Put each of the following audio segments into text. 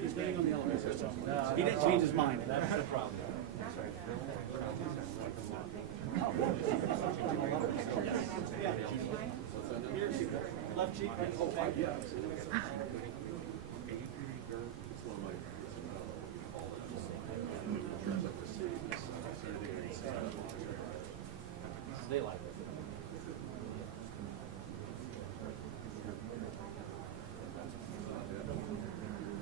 He's waiting on the elevator. He didn't change his mind. That's the problem. Left cheek. Oh, yeah. They like it.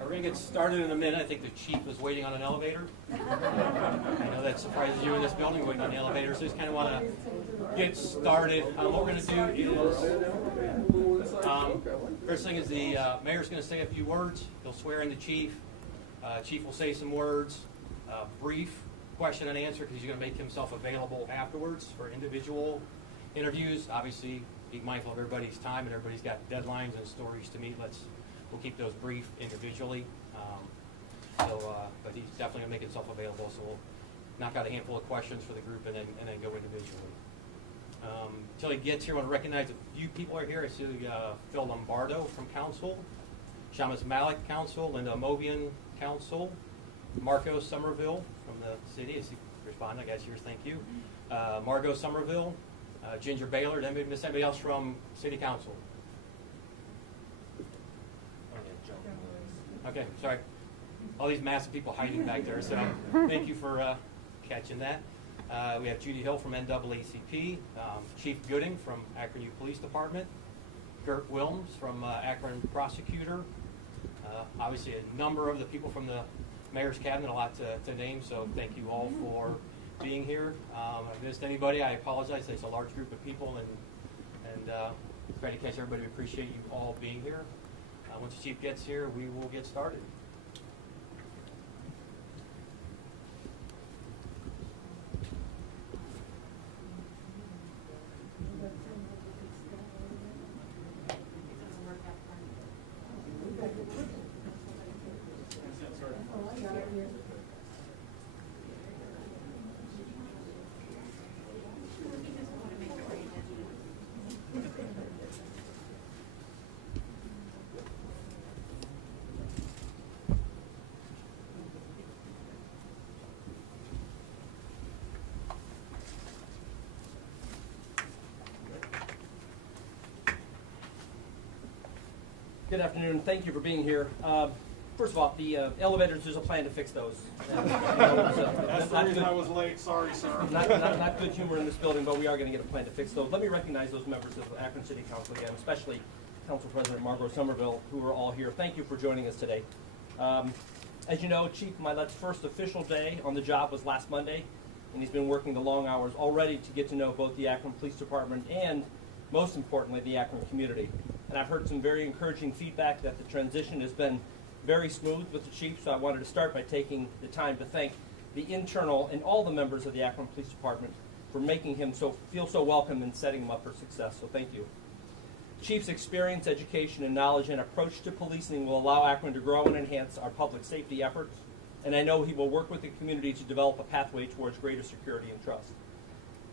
We're going to get started in a minute. I think the chief is waiting on an elevator. I know that surprises you in this building, waiting on the elevator, so just kind of want to get started. What we're going to do is, first thing is the mayor's going to say a few words. He'll swear in the chief. Chief will say some words, brief question and answer, because he's going to make himself available afterwards for individual interviews. Obviously, be mindful of everybody's time, and everybody's got deadlines and stories to meet. We'll keep those brief individually. But he's definitely going to make himself available, so we'll knock out a handful of questions for the group and then go individually. Until he gets here, I want to recognize a few people are here. I see Phil Lombardo from Council, Shamus Mylett, Council, Linda Mobian, Council, Marco Somerville from the city. Is he responding? I guess yours, thank you. Margot Somerville, Ginger Baylor. Did anybody miss anybody else from City Council? Okay, sorry. All these massive people hiding back there, so thank you for catching that. We have Judy Hill from NAACP, Chief Gooding from Akron Youth Police Department, Gert Wilms from Akron Prosecutor. Obviously, a number of the people from the Mayor's Cabinet, a lot to name, so thank you all for being here. If I missed anybody, I apologize. It's a large group of people, and trying to catch everybody. We appreciate you all being here. Once the chief gets here, we will get started. Good afternoon. Thank you for being here. First of all, the elevators, there's a plan to fix those. That's the reason I was late. Sorry, sir. Not good humor in this building, but we are going to get a plan to fix those. Let me recognize those members of Akron City Council again, especially Council President Margot Somerville, who are all here. Thank you for joining us today. As you know, Chief Mylett's first official day on the job was last Monday, and he's been working the long hours already to get to know both the Akron Police Department and, most importantly, the Akron community. And I've heard some very encouraging feedback that the transition has been very smooth with the chief, so I wanted to start by taking the time to thank the internal and all the members of the Akron Police Department for making him feel so welcome and setting him up for success, so thank you. Chief's experience, education, and knowledge and approach to policing will allow Akron to grow and enhance our public safety efforts, and I know he will work with the community to develop a pathway towards greater security and trust.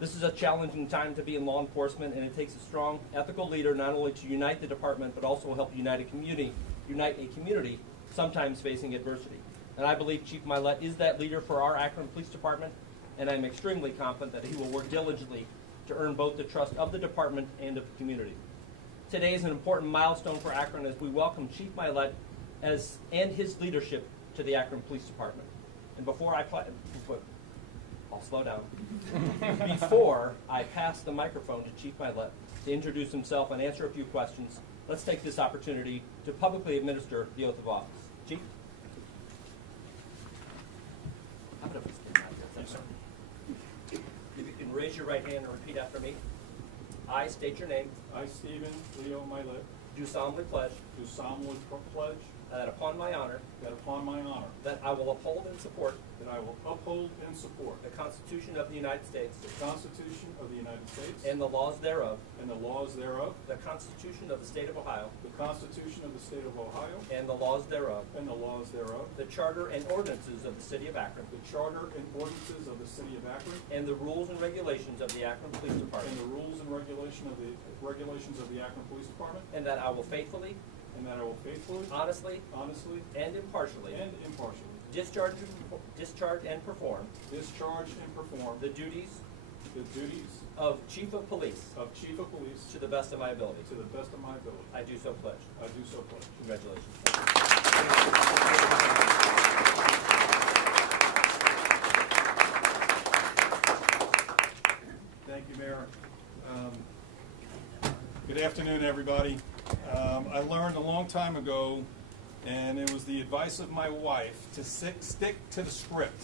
This is a challenging time to be in law enforcement, and it takes a strong, ethical leader not only to unite the department, but also help unite a community, sometimes facing adversity. And I believe Chief Mylett is that leader for our Akron Police Department, and I'm extremely confident that he will work diligently to earn both the trust of the department and of the community. Today is an important milestone for Akron as we welcome Chief Mylett and his leadership to the Akron Police Department. And I'll slow down. Before I pass the microphone to Chief Mylett to introduce himself and answer a few questions, let's take this opportunity to publicly administer the oath of office. Chief? If you can raise your right hand and repeat after me. I state your name. I, Stephen Leo Mylett, Do solemnly pledge do solemnly pledge that upon my honor that upon my honor that I will uphold and support that I will uphold and support the Constitution of the United States the Constitution of the United States and the laws thereof, and the laws thereof, the Constitution of the State of Ohio the Constitution of the State of Ohio, and the laws thereof, and the laws thereof, the Charter and ordinances of the City of Akron, the Charter and ordinances of the City of Akron, and the rules and regulations of the Akron Police and Department, the rules and regulations of the Akron Police Department, and that I will faithfully, and that I will faithfully, honestly, honestly, and impartially and impartially discharge and perform discharge and perform the duties the duties of Chief of Police of Chief of Police to the best of my ability. to the best of my ability. I do so pledge. I do so pledge. Congratulations. Thank you, Mayor. Good afternoon, everybody. I learned a long time ago, and it was the advice of my wife, to stick to the script.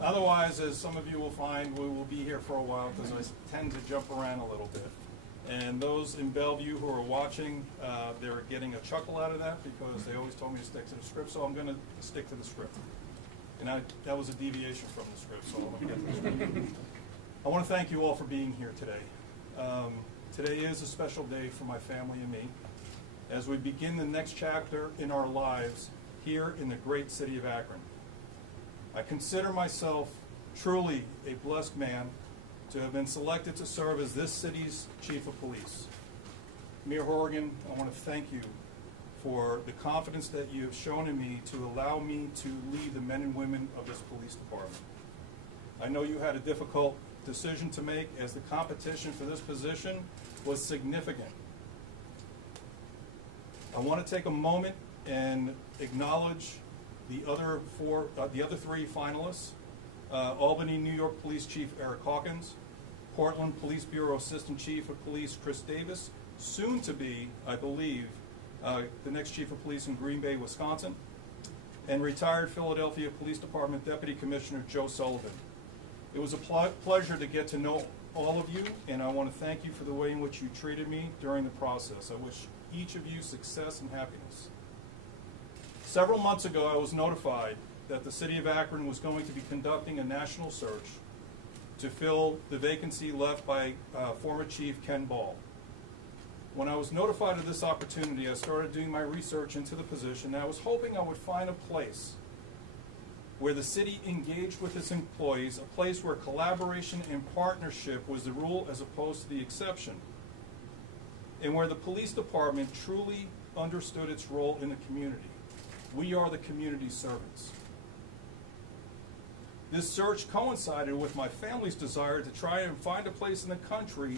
Otherwise, as some of you will find, we will be here for a while because I tend to jump around a little bit. And those in Bellevue who are watching, they're getting a chuckle out of that because they always told me to stick to the script, so I'm going to stick to the script. And that was a deviation from the script, so I'm going to get to the script. I want to thank you all for being here today. Today is a special day for my family and me as we begin the next chapter in our lives here in the great city of Akron. I consider myself truly a blessed man to have been selected to serve as this city's chief of police. Mayor Horgan, I want to thank you for the confidence that you have shown in me to allow me to lead the men and women of this police department. I know you had a difficult decision to make as the competition for this position was significant. I want to take a moment and acknowledge the other three finalists: Albany, New York Police Chief Eric Hawkins, Portland Police Bureau Assistant Chief of Police Chris Davis, soon to be, I believe, the next Chief of Police in Green Bay, Wisconsin, and retired Philadelphia Police Department Deputy Commissioner Joe Sullivan. It was a pleasure to get to know all of you, and I want to thank you for the way in which you treated me during the process. I wish each of you success and happiness. Several months ago, I was notified that the city of Akron was going to be conducting a national search to fill the vacancy left by former Chief Ken Ball. When I was notified of this opportunity, I started doing my research into the position, and I was hoping I would find a place where the city engaged with its employees, a place where collaboration and partnership was the rule as opposed to the exception, and where the police department truly understood its role in the community. We are the community servants. This search coincided with my family's desire to try and find a place in the country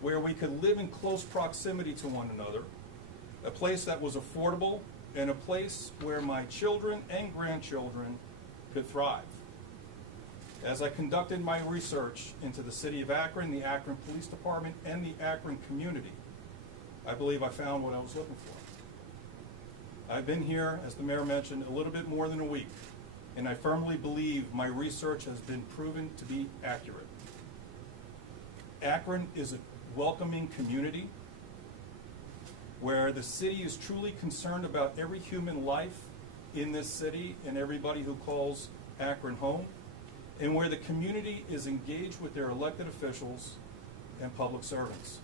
where we could live in close proximity to one another, a place that was affordable, and a place where my children and grandchildren could thrive. As I conducted my research into the city of Akron, the Akron Police Department, and the Akron community, I believe I found what I was looking for. I've been here, as the mayor mentioned, a little bit more than a week, and I firmly believe my research has been proven to be accurate. Akron is a welcoming community where the city is truly concerned about every human life in this city and everybody who calls Akron home, and where the community is engaged with their elected officials and public servants.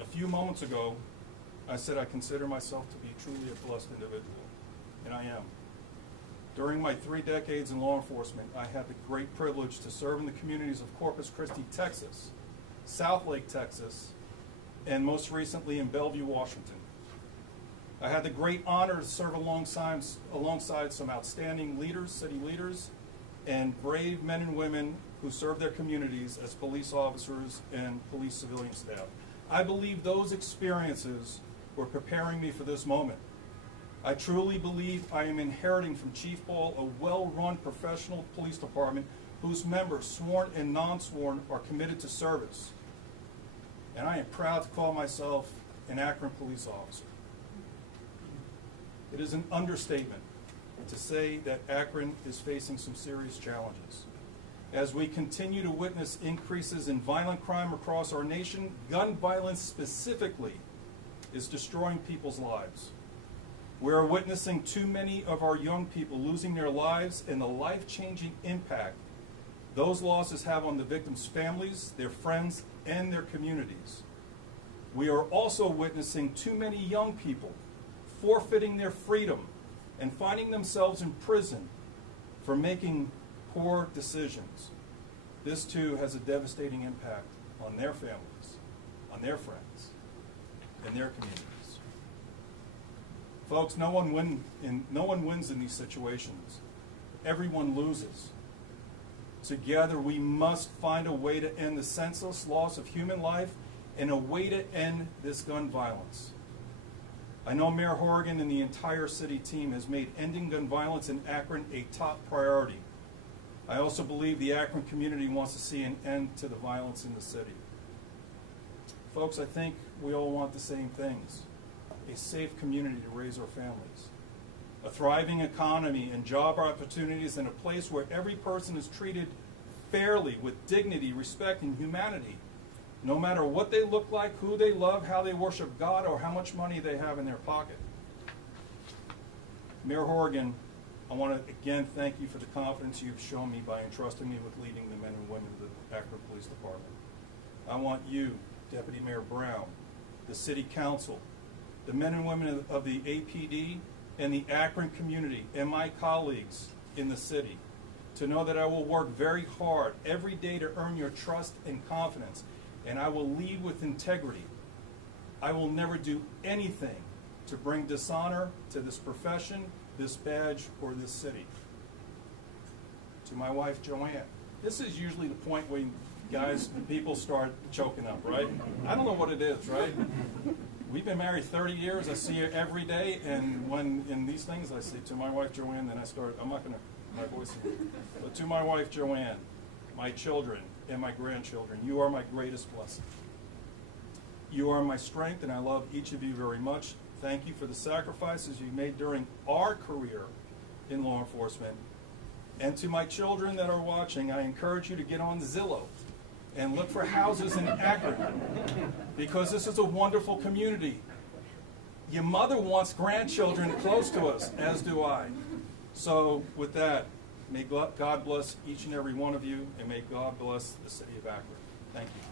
A few moments ago, I said I consider myself to be truly a blessed individual, and I am. During my 3 decades in law enforcement, I had the great privilege to serve in the communities of Corpus Christi, Texas, Southlake, Texas, and most recently in Bellevue, Washington. I had the great honor to serve alongside some outstanding leaders, city leaders, and brave men and women who serve their communities as police officers and police civilian staff. I believe those experiences were preparing me for this moment. I truly believe I am inheriting from Chief Ball a well-run professional police department whose members, sworn and non-sworn, are committed to service. And I am proud to call myself an Akron police officer. It is an understatement to say that Akron is facing some serious challenges. As we continue to witness increases in violent crime across our nation, gun violence specifically is destroying people's lives. We are witnessing too many of our young people losing their lives and the life-changing impact those losses have on the victims' families, their friends, and their communities. We are also witnessing too many young people forfeiting their freedom and finding themselves in prison for making poor decisions. This too has a devastating impact on their families, on their friends, and their communities. Folks, no one wins in these situations. Everyone loses. Together we must find a way to end the senseless loss of human life and a way to end this gun violence. I know Mayor Horrigan and the entire city team has made ending gun violence in Akron a top priority. I also believe the Akron community wants to see an end to the violence in the city. Folks, I think we all want the same things: a safe community to raise our families, a thriving economy and job opportunities, and a place where every person is treated fairly with dignity, respect, and humanity, no matter what they look like, who they love, how they worship God, or how much money they have in their pocket. Mayor Horrigan, I want to again thank you for the confidence you've shown me by entrusting me with leading the men and women of the Akron Police Department. I want you, Deputy Mayor Brown, the City Council, the men and women of the APD, and the Akron community, and my colleagues in the city, to know that I will work very hard every day to earn your trust and confidence, and I will lead with integrity. I will never do anything to bring dishonor to this profession, this badge, or this city. To my wife, Joanne. This is usually the point when guys and people start choking up, right? I don't know what it is, right? We've been married 30 years. I see her every day, and when in these things I say to my wife, Joanne, then I start, I'm not going to, my voice, but to my wife, Joanne, my children, and my grandchildren, you are my greatest blessing. You are my strength, and I love each of you very much. Thank you for the sacrifices you made during our career in law enforcement. And to my children that are watching, I encourage you to get on Zillow and look for houses in Akron, because this is a wonderful community. Your mother wants grandchildren close to us, as do I. So with that, may God bless each and every one of you, and may God bless the city of Akron. Thank you.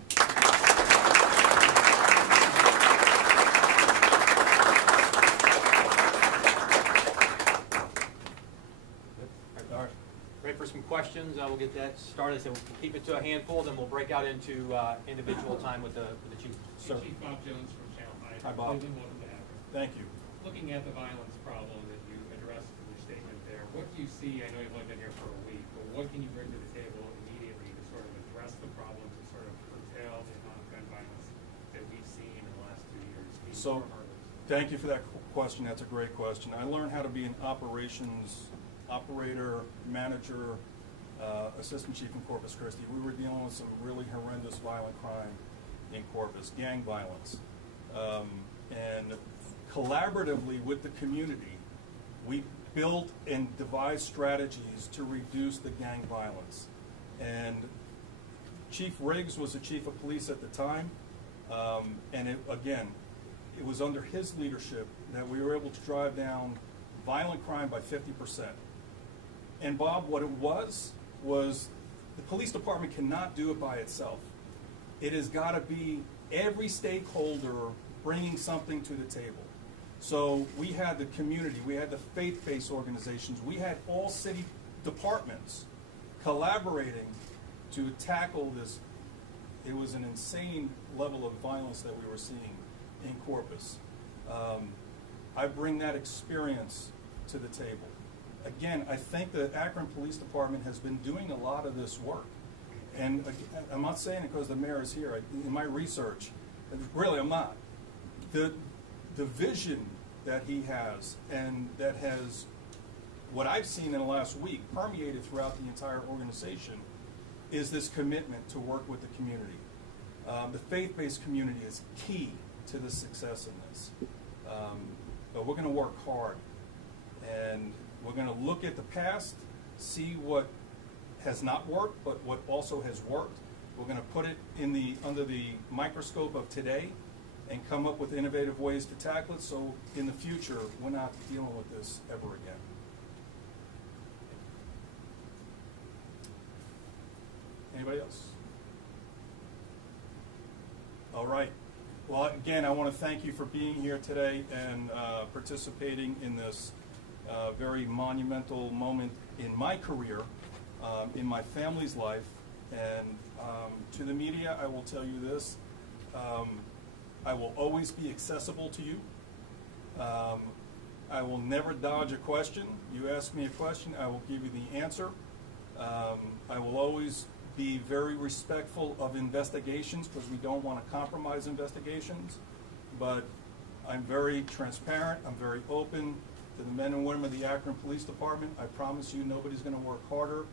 Ready for some questions? We'll get that started. So we'll keep it to a handful, then we'll break out into individual time with the chief. Sir. Chief Bob Jones from Channel 5. Hi, Bob. Welcome to Akron. Thank you. Looking at the violence problem that you addressed in your statement there, what do you see? I know you've only been here for a week, but what can you bring to the table immediately to sort of address the problems and sort of curtail the amount of gun violence that we've seen in the last 2 years? So, thank you for that question. That's a great question. I learned how to be an operations operator, manager, assistant chief in Corpus Christi. We were dealing with some really horrendous violent crime in Corpus, gang violence. And collaboratively with the community, we built and devised strategies to reduce the gang violence. And Chief Riggs was the chief of police at the time, and it was under his leadership that we were able to drive down violent crime by 50%. And Bob, what it was the police department cannot do it by itself. It has got to be every stakeholder bringing something to the table. So we had the community, we had the faith-based organizations, we had all city departments collaborating to tackle this. It was an insane level of violence that we were seeing in Corpus. I bring that experience to the table. Again, I think the Akron Police Department has been doing a lot of this work. And I'm not saying it because the mayor is here. In my research, really I'm not. The vision that he has, and that has, what I've seen in the last week, permeated throughout the entire organization, is this commitment to work with the community. The faith-based community is key to the success in this. But we're going to work hard. And we're going to look at the past, see what has not worked, but what also has worked. We're going to put it in under the microscope of today, and come up with innovative ways to tackle it, so in the future, we're not dealing with this ever again. Anybody else? All right. Well, again, I want to thank you for being here today and participating in this very monumental moment in my career, in my family's life. And to the media, I will tell you this. I will always be accessible to you. I will never dodge a question. You ask me a question, I will give you the answer. I will always be very respectful of investigations because we don't want to compromise investigations. But I'm very transparent, I'm very open to the men and women of the Akron Police Department. I promise you nobody's going to work harder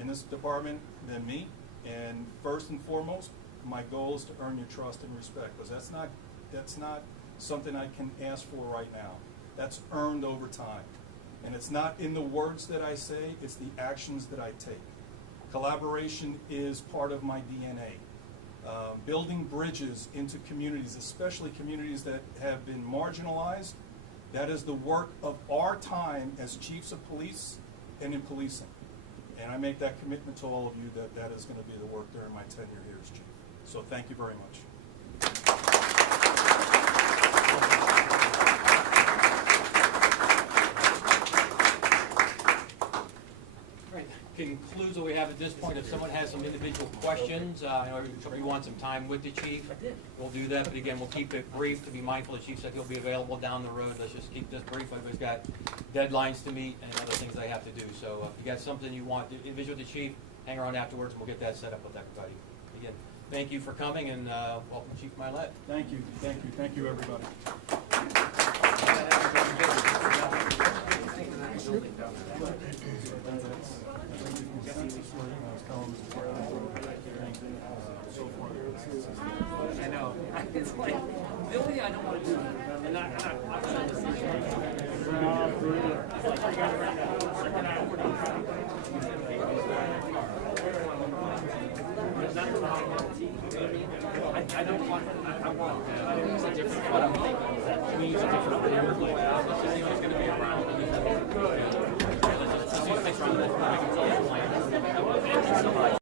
in this department than me. And first and foremost, my goal is to earn your trust and respect, because that's not something I can ask for right now. That's earned over time. And it's not in the words that I say, it's the actions that I take. Collaboration is part of my DNA. Building bridges into communities, especially communities that have been marginalized, that is the work of our time as chiefs of police and in policing. And I make that commitment to all of you that that is going to be the work during my tenure here as chief. So thank you very much. Right. Concludes what we have at this point. If someone has some individual questions, I know everybody wants some time with the chief. We'll do that, but again, we'll keep it brief to be mindful. The chief said he'll be available down the road. Let's just keep this brief. Everybody's got deadlines to meet and other things they have to do. So if you got something you want to individual with the chief, hang around afterwards and we'll get that set up with everybody. Again, thank you for coming and welcome Chief Mylett. Thank you, everybody. I know. It's like the only thing I don't want to do, and I'm not this is I don't want. I want. I use a different. What I'm thinking is that we use a different framework. Let's just see who's going to be around. Let's just see who's around. I can tell you the plan.